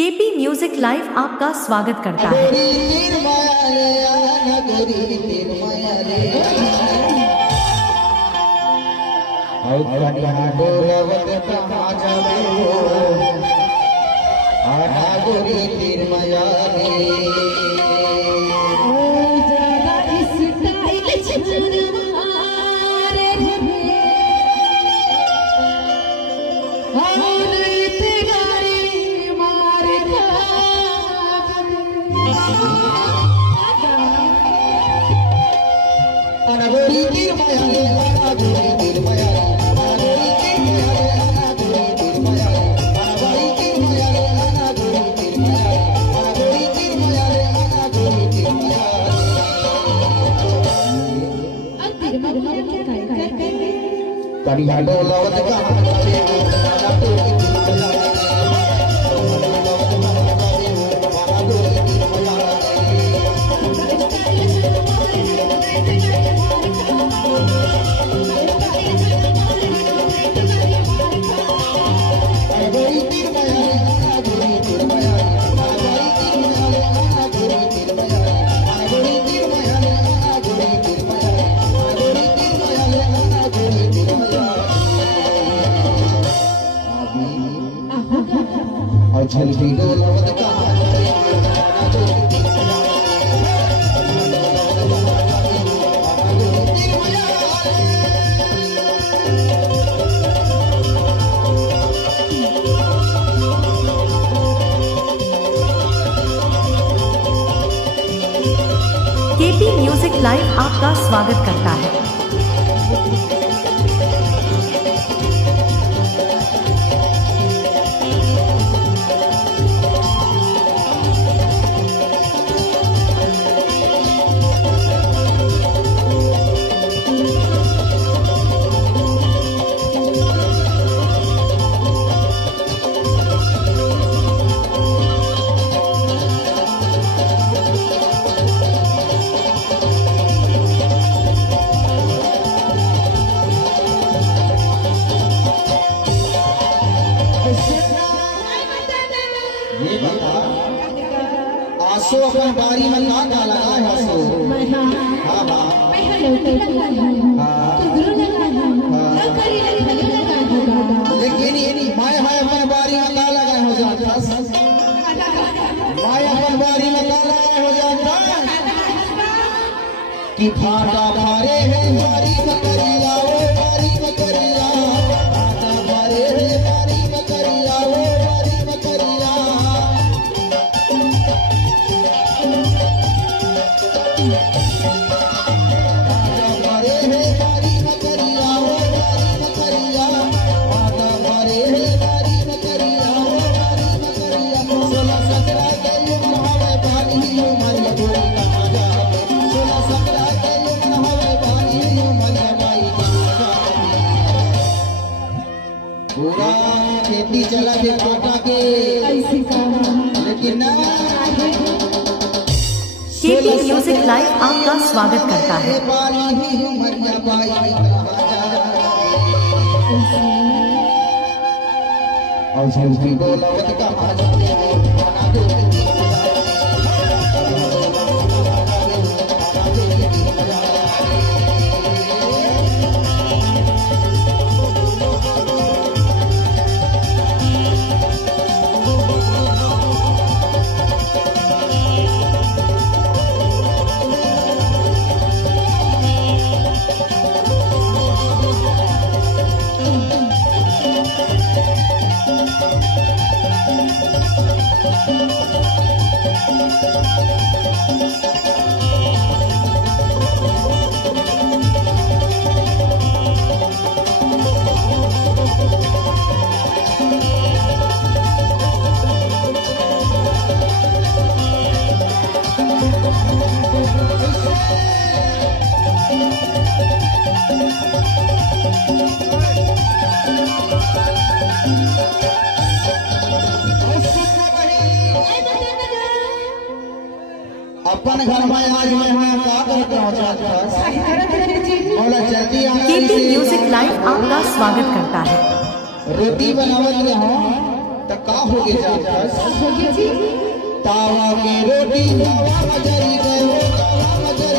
KP music live आपका स्वागत करता है। केपी म्यूजिक लाइव आपका स्वागत करता है। आसो अपन बारी में का लगा है आसो हां हां लेकिन ये माय है अपन बारी में का लगा हो जाता माय अपन बारी में का लगा हो जाता कि फाटा फारे है बारी में करिया वो बारी में करिया फाटा फारे है बारी में करिया वो बारी में करिया खेती चला के काटा के लेकिन केपी म्यूजिक लाइव आपका स्वागत करता है। अपन घर में आज मैं का करता केपी म्यूजिक लाइव आपका स्वागत करता है। रोटी बनावत रहो तो का हो गया तावा के रोटी तावा मजरी गयो तावा मजरी